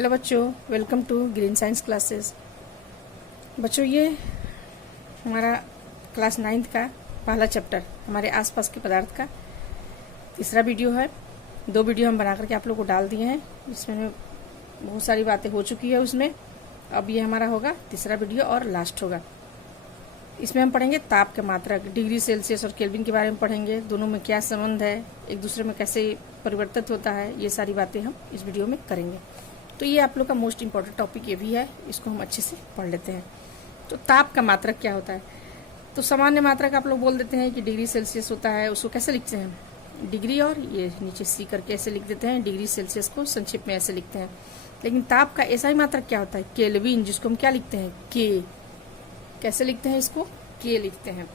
Hello बच्चों, welcome to Green Science Classes. बच्चों, ये हमारा क्लास 9th का पहला चैप्टर हमारे आसपास के पदार्थ का तीसरा वीडियो है। 2 वीडियो हम बना करके आप लोग को डाल दिए हैं, जिसमें बहुत सारी बातें हो चुकी है उसमें। अब ये हमारा होगा तीसरा वीडियो और लास्ट होगा। इसमें हम पढ़ेंगे ताप के मात्रक, डिग्री सेल्सियस और केल्विन के बारे में पढ़ेंगे। दोनों में क्या संबंध है, एक दूसरे में कैसे परिवर्तित होता है, ये सारी बातें हम इस वीडियो में करेंगे। तो ये आप लोग का मोस्ट इम्पॉर्टेंट टॉपिक ये भी है, इसको हम अच्छे से पढ़ लेते हैं। तो ताप का मात्रक क्या होता है? तो सामान्य मात्रक आप लोग बोल देते हैं कि डिग्री सेल्सियस होता है। उसको कैसे लिखते हैं? डिग्री और ये नीचे सी करके ऐसे लिख देते हैं। डिग्री सेल्सियस को संक्षिप्त में ऐसे लिखते हैं। लेकिन ताप का ऐसा ही मात्रक क्या होता है? केल्विन, जिसको हम क्या लिखते हैं? के। कैसे लिखते हैं इसको? के लिखते हैं।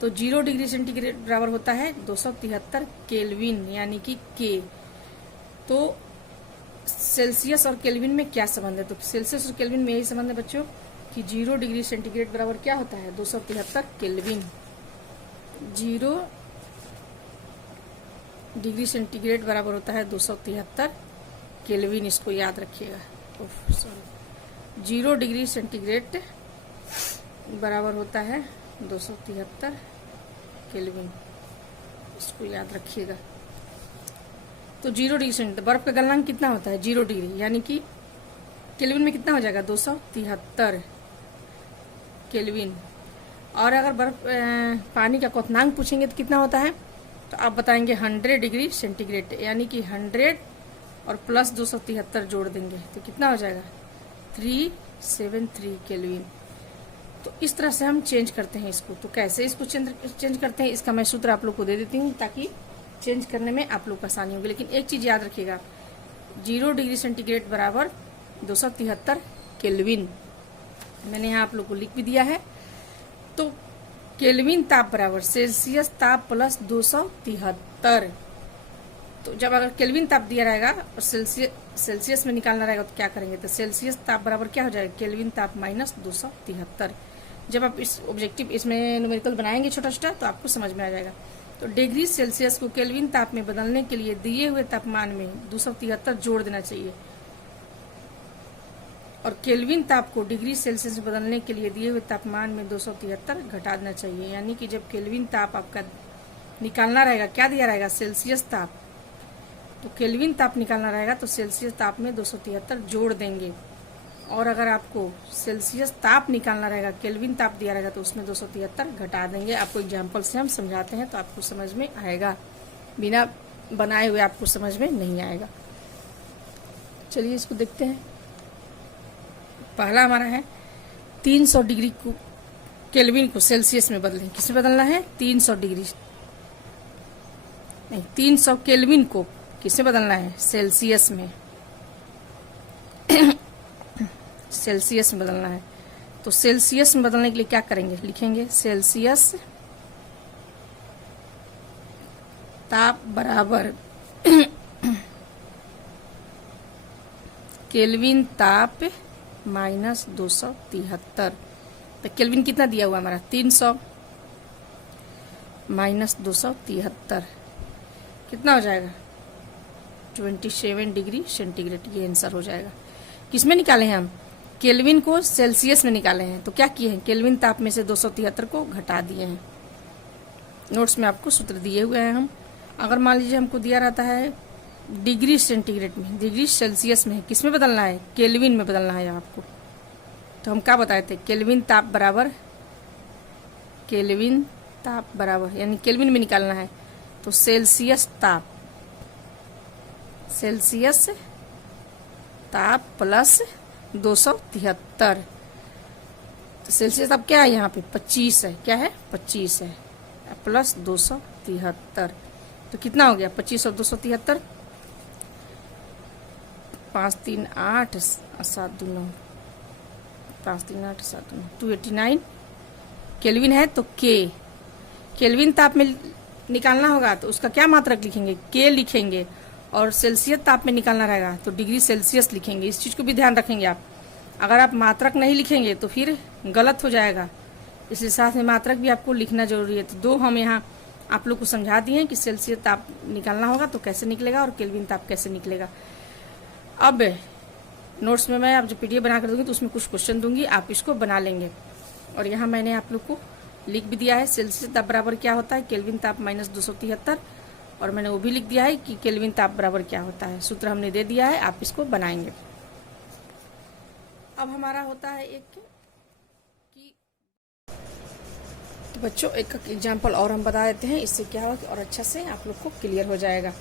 तो 0 डिग्री सेंटीग्रेड बराबर होता है 273 केल्विन, यानी कि के। तो सेल्सियस और केल्विन में क्या संबंध है? तो सेल्सियस और केल्विन में यही संबंध है बच्चों कि 0 डिग्री सेंटीग्रेड बराबर क्या होता है? 273 केल्विन। 0 डिग्री सेंटीग्रेड बराबर होता है 273 केल्विन। इसको याद रखिएगा। 0 डिग्री सेंटीग्रेड बराबर होता है 273 केल्विन। इसको याद रखिएगा। तो 0 डिग्री सेंटीग्रेड, बर्फ का गलनांक कितना होता है? 0 डिग्री, यानी कि केल्विन में कितना हो जाएगा? 273 केल्विन। और अगर बर्फ पानी का क्वथनांक पूछेंगे तो कितना होता है? तो आप बताएंगे 100 डिग्री सेंटीग्रेड, यानी कि 100 और प्लस 273 जोड़ देंगे तो कितना हो जाएगा? 373 केल्विन। तो इस तरह से हम चेंज करते हैं इसको। तो कैसे इसको चेंज करते हैं, इसका मैं सूत्र आप लोग को दे देती हूँ ताकि चेंज करने में आप लोग को आसानी होगी। लेकिन एक चीज याद रखिएगा, 0 डिग्री सेंटीग्रेड बराबर 273 केल्विन। मैंने यहाँ आप लोग को लिख भी दिया है। तो केल्विन ताप बराबर सेल्सियस ताप प्लस 273। तो जब अगर केल्विन ताप दिया रहेगा और सेल्सियस में निकालना रहेगा तो क्या करेंगे? तो सेल्सियस ताप बराबर क्या हो जाएगा? केल्विन ताप माइनस 273। जब आप इस ऑब्जेक्टिव इसमें न्यूमेरिकल बनाएंगे छोटा छोटा तो आपको समझ में आ जाएगा। तो डिग्री सेल्सियस को केल्विन ताप में बदलने के लिए दिए हुए तापमान में 273 जोड़ देना चाहिए, और केल्विन ताप को डिग्री सेल्सियस में बदलने के लिए दिए हुए तापमान में 273 घटा देना चाहिए। यानी कि जब केल्विन ताप आपका निकालना रहेगा, क्या दिया रहेगा? सेल्सियस ताप। तो केल्विन ताप निकालना रहेगा तो सेल्सियस ताप में 273 जोड़ देंगे। और अगर आपको सेल्सियस ताप निकालना रहेगा, केल्विन ताप दिया रहेगा, तो उसमें 273 घटा देंगे। आपको एग्जाम्पल से हम समझाते हैं तो आपको समझ में आएगा, बिना बनाए हुए आपको समझ में नहीं आएगा। चलिए इसको देखते हैं। पहला हमारा है 300 डिग्री को केल्विन को सेल्सियस में बदलें। किसमें बदलना है? 300 डिग्री नहीं, 300 केल्विन को किसमें बदलना है? सेल्सियस में। सेल्सियस में बदलना है। तो सेल्सियस में बदलने के लिए क्या करेंगे? लिखेंगे सेल्सियस ताप बराबर केल्विन ताप माइनस 273। तो केल्विन कितना दिया हुआ हमारा? 300 माइनस 273 कितना हो जाएगा? 27 डिग्री सेंटीग्रेड। ये आंसर हो जाएगा। किसमें निकाले हैं हम? केल्विन को सेल्सियस में निकाले हैं। तो क्या किए हैं? केल्विन ताप में से 273 को घटा दिए हैं। नोट्स में आपको सूत्र दिए हुए हैं हम। अगर मान लीजिए हमको दिया रहता है डिग्री सेंटीग्रेड में, डिग्री सेल्सियस में, किसमें बदलना है? केल्विन में बदलना है आपको। तो हम क्या बताए थे? केल्विन ताप बराबर, केल्विन ताप बराबर यानी केल्विन में निकालना है तो सेल्सियस ताप, सेल्सियस ताप प्लस 273। तो सेल्सियस ताप क्या है? यहाँ पे 25 है। क्या है? 25 है, प्लस 273। तो कितना हो गया? 25 और 273, 5 3 8 7 2 9, 5 3 8 7 9, 289 केल्विन है। तो के केल्विन ताप में निकालना होगा तो उसका क्या मात्रक लिखेंगे? के लिखेंगे। और सेल्सियस ताप में निकालना रहेगा तो डिग्री सेल्सियस लिखेंगे। इस चीज को भी ध्यान रखेंगे आप। अगर आप मात्रक नहीं लिखेंगे तो फिर गलत हो जाएगा, इसलिए साथ में मात्रक भी आपको लिखना जरूरी है। तो 2 हम यहाँ आप लोग को समझा दिए कि सेल्सियस ताप निकालना होगा तो कैसे निकलेगा और केल्विन ताप कैसे निकलेगा। अब नोट्स में मैं आप जो PDF बना कर दूंगी तो उसमें कुछ क्वेश्चन दूंगी, आप इसको बना लेंगे। और यहाँ मैंने आप लोग को लिख भी दिया है सेल्सियस ताप बराबर क्या होता है, केल्विन ताप माइनस 273, और मैंने वो भी लिख दिया है कि केल्विन ताप बराबर क्या होता है। सूत्र हमने दे दिया है, आप इसको बनाएंगे। अब हमारा होता है एक कि तो बच्चों एक एग्जाम्पल और हम बता देते हैं, इससे क्या होगा और अच्छा से आप लोग को क्लियर हो जाएगा।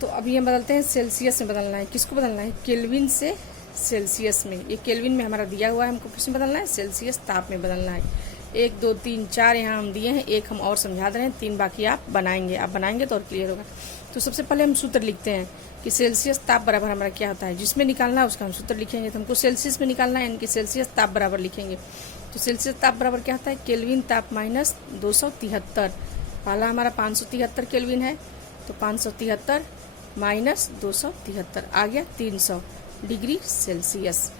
तो अभी हम बदलते हैं, सेल्सियस में बदलना है। किसको बदलना है, केल्विन से सेल्सियस में। ये केल्विन में हमारा दिया हुआ है, हमको किस में बदलना है, सेल्सियस ताप में बदलना है। 1 2 3 4 यहाँ हम दिए हैं, एक हम और समझा दे रहे हैं, 3 बाकी आप बनाएंगे। आप बनाएंगे तो और क्लियर होगा। तो सबसे पहले हम सूत्र लिखते हैं कि सेल्सियस ताप बराबर हमारा क्या होता है, जिसमें निकालना है उसका हम सूत्र लिखेंगे। तो हमको सेल्सियस में निकालना है, यानी कि सेल्सियस ताप बराबर लिखेंगे। तो सेल्सियस ताप बराबर क्या होता है, केल्विन ताप माइनस 273। पहला हमारा 573 केल्विन है, तो 573 माइनस 273 आ गया 300 डिग्री सेल्सियस।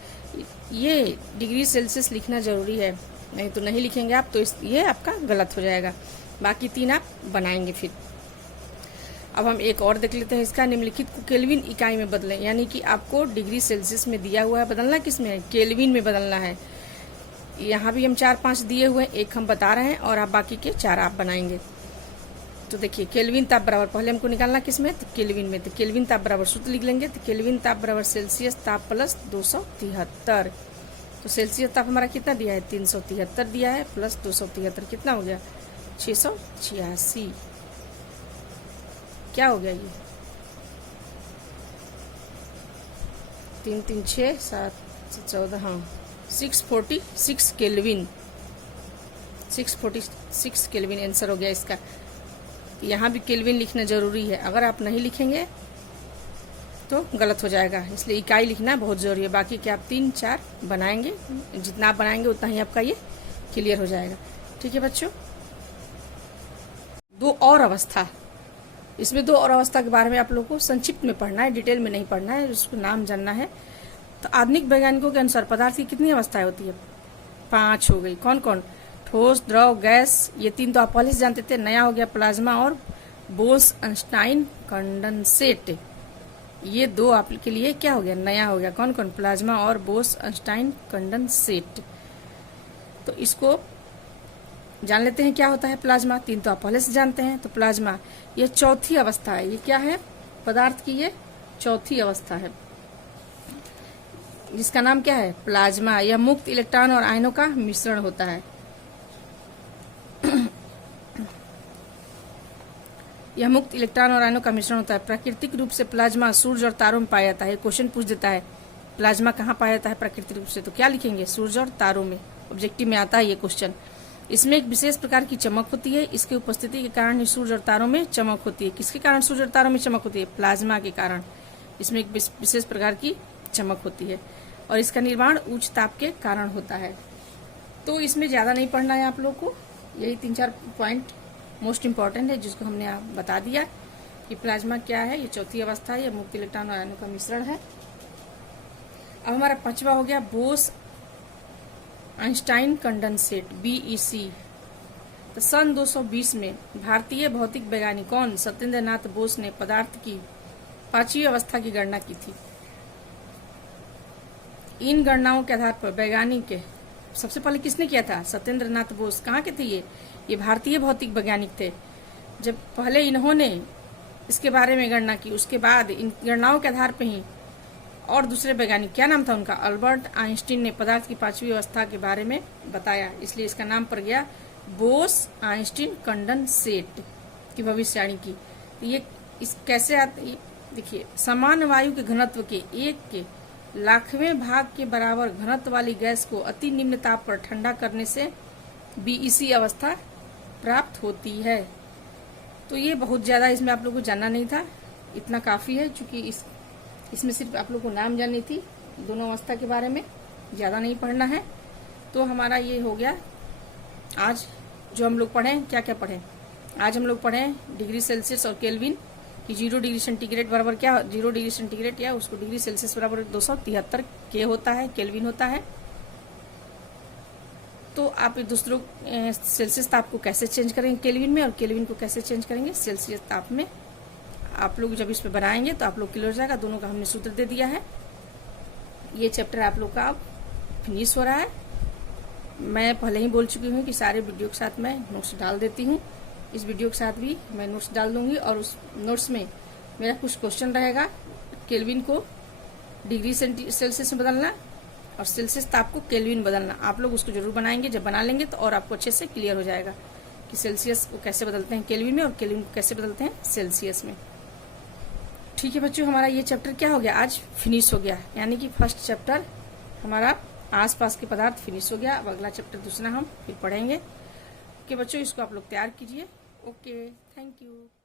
ये डिग्री सेल्सियस लिखना जरूरी है, नहीं तो नहीं लिखेंगे आप तो ये आपका गलत हो जाएगा। बाकी 3 आप बनाएंगे फिर। अब हम एक और देख लेते हैं इसका। निम्नलिखित को केल्विन इकाई में बदलें, यानी कि आपको डिग्री सेल्सियस में दिया हुआ है, बदलना किस में है, केल्विन में बदलना है। यहाँ भी हम 4-5 दिए हुए हैं, एक हम बता रहे हैं और आप बाकी के 4 आप बनाएंगे। तो देखिए केल्विन ताप बराबर पहले हमको निकालना किस में, तो केल्विन में। तो केल्विन ताप बराबर सूत्र लिख लेंगे। तो केल्विन ताप बराबर सेल्सियस ताप प्लस 273। तो सेल्सियस ताप हमारा कितना दिया है, 373 दिया है, प्लस 273 कितना हो गया, 686। क्या हो गया ये, 3 3 6 7 14, हाँ 646 केल्विन, 646 केल्विन आंसर हो गया इसका। यहाँ भी केल्विन लिखना जरूरी है, अगर आप नहीं लिखेंगे तो गलत हो जाएगा, इसलिए इकाई लिखना बहुत जरूरी है। बाकी के आप 3-4 बनाएंगे, जितना आप बनाएंगे उतना ही आपका ये क्लियर हो जाएगा। ठीक है बच्चों। 2 और अवस्था, इसमें 2 और अवस्था के बारे में आप लोगों को संक्षिप्त में पढ़ना है, डिटेल में नहीं पढ़ना है, उसको नाम जानना है। तो आधुनिक वैज्ञानिकों के अनुसार पदार्थ की कितनी अवस्थाएं होती है, 5 हो गई। कौन कौन, ठोस, द्रव, गैस, ये 3 तो आप पहले से जानते थे। नया हो गया प्लाज्मा और बोस-आइंस्टाइन कंडेंसेट, ये 2 आपके लिए क्या हो गया, नया हो गया। कौन कौन, प्लाज्मा और बोस-आइंस्टाइन कंडेंसेट। तो इसको जान लेते हैं क्या होता है प्लाज्मा। 3 तो आप पहले से जानते हैं। तो प्लाज्मा ये चौथी अवस्था है, ये क्या है, पदार्थ की ये चौथी अवस्था है, जिसका नाम क्या है, प्लाज्मा। यह मुक्त इलेक्ट्रॉन और आयनों का मिश्रण होता है। यह मुक्त इलेक्ट्रॉन और आयनों का मिश्रण होता है। प्राकृतिक रूप से प्लाज्मा सूर्य और तारों में पाया जाता है। क्वेश्चन पूछ देता है प्लाज्मा कहाँ पाया जाता है प्राकृतिक रूप से, तो क्या लिखेंगे, सूर्य और तारों में। ऑब्जेक्टिव में आता है ये क्वेश्चन। इसमें एक विशेष प्रकार की चमक होती है, इसकी उपस्थिति के कारण ही सूर्य और तारों में चमक होती है। किसके कारण सूर्य और तारों में चमक होती है, प्लाज्मा के कारण। इसमें एक विशेष प्रकार की चमक होती है और इसका निर्माण उच्च ताप के कारण होता है। तो इसमें ज्यादा नहीं पढ़ना है आप लोग को, यही 3-4 पॉइंट मोस्ट इंपॉर्टेंट है जिसको हमने आप बता दिया कि प्लाज्मा क्या है, ये चौथी अवस्था है, ये मुक्त इलेक्ट्रॉन और आयनों का मिश्रण है। अब हमारा 5वां हो गया बोस आइंस्टाइन कंडेंसेट, BEC। तो सन 220 में भारतीय भौतिक वैज्ञानिक कौन, सत्येंद्र नाथ बोस ने पदार्थ की 5वीं अवस्था की गणना की थी। इन गणनाओं के आधार पर वैज्ञानिक सबसे पहले किसने किया था, सत्येंद्र नाथ बोस। कहाँ के थे ये भारतीय भौतिक वैज्ञानिक थे। जब पहले इन्होंने इसके बारे में गणना की, उसके बाद इन गणनाओं के आधार पर ही और दूसरे वैज्ञानिक, क्या नाम था उनका, अल्बर्ट आइंस्टीन ने पदार्थ की 5वीं अवस्था के बारे में बताया, इसलिए इसका नाम पड़ गया बोस आइंस्टीन कंडेंसेट की भविष्यवाणी की। तो ये इस कैसे आती, देखिए समान वायु के घनत्व के 1 के लाखवें भाग के बराबर घनत्व वाली गैस को अति निम्न ताप पर ठंडा करने से BEC अवस्था प्राप्त होती है। तो ये बहुत ज्यादा इसमें आप लोगों को जानना नहीं था, इतना काफी है, क्योंकि इसमें सिर्फ आप लोग को नाम जाननी थी, दोनों अवस्था के बारे में ज्यादा नहीं पढ़ना है। तो हमारा ये हो गया आज जो हम लोग पढ़े। क्या क्या पढ़े आज हम लोग पढ़े, डिग्री सेल्सियस और केल्विन कि 0 डिग्री सेंटीग्रेड बराबर क्या, 0 डिग्री सेंटीग्रेड या उसको डिग्री सेल्सियस बराबर 273 के होता है, केल्विन होता है। तो आप दूसरों सेल्सियस ताप को कैसे चेंज करेंगे केल्विन में, और केल्विन को कैसे चेंज करेंगे सेल्सियस ताप में। आप लोग जब इस पे बनाएंगे तो आप लोग क्लियर हो जाएगा। दोनों का हमने सूत्र दे दिया है। ये चैप्टर आप लोग का अब फिनिश हो रहा है। मैं पहले ही बोल चुकी हूँ कि सारे वीडियो के साथ मैं नोट्स डाल देती हूँ। इस वीडियो के साथ भी मैं नोट्स डाल दूंगी और उस नोट्स में मेरा कुछ क्वेश्चन रहेगा। केल्विन को डिग्री सेल्सियस में बदलना और सेल्सियस ताप को केल्विन बदलना, आप लोग उसको जरूर बनाएंगे। जब बना लेंगे तो और आपको अच्छे से क्लियर हो जाएगा कि सेल्सियस को कैसे बदलते हैं केल्विन में और केल्विन को कैसे बदलते हैं सेल्सियस में। ठीक है बच्चों, हमारा ये चैप्टर क्या हो गया, आज फिनिश हो गया। यानी कि फर्स्ट चैप्टर हमारा आसपास के पदार्थ फिनिश हो गया। अब अगला चैप्टर दूसरा हम फिर पढ़ेंगे। ओके बच्चों, इसको आप लोग तैयार कीजिए। Okay, thank you.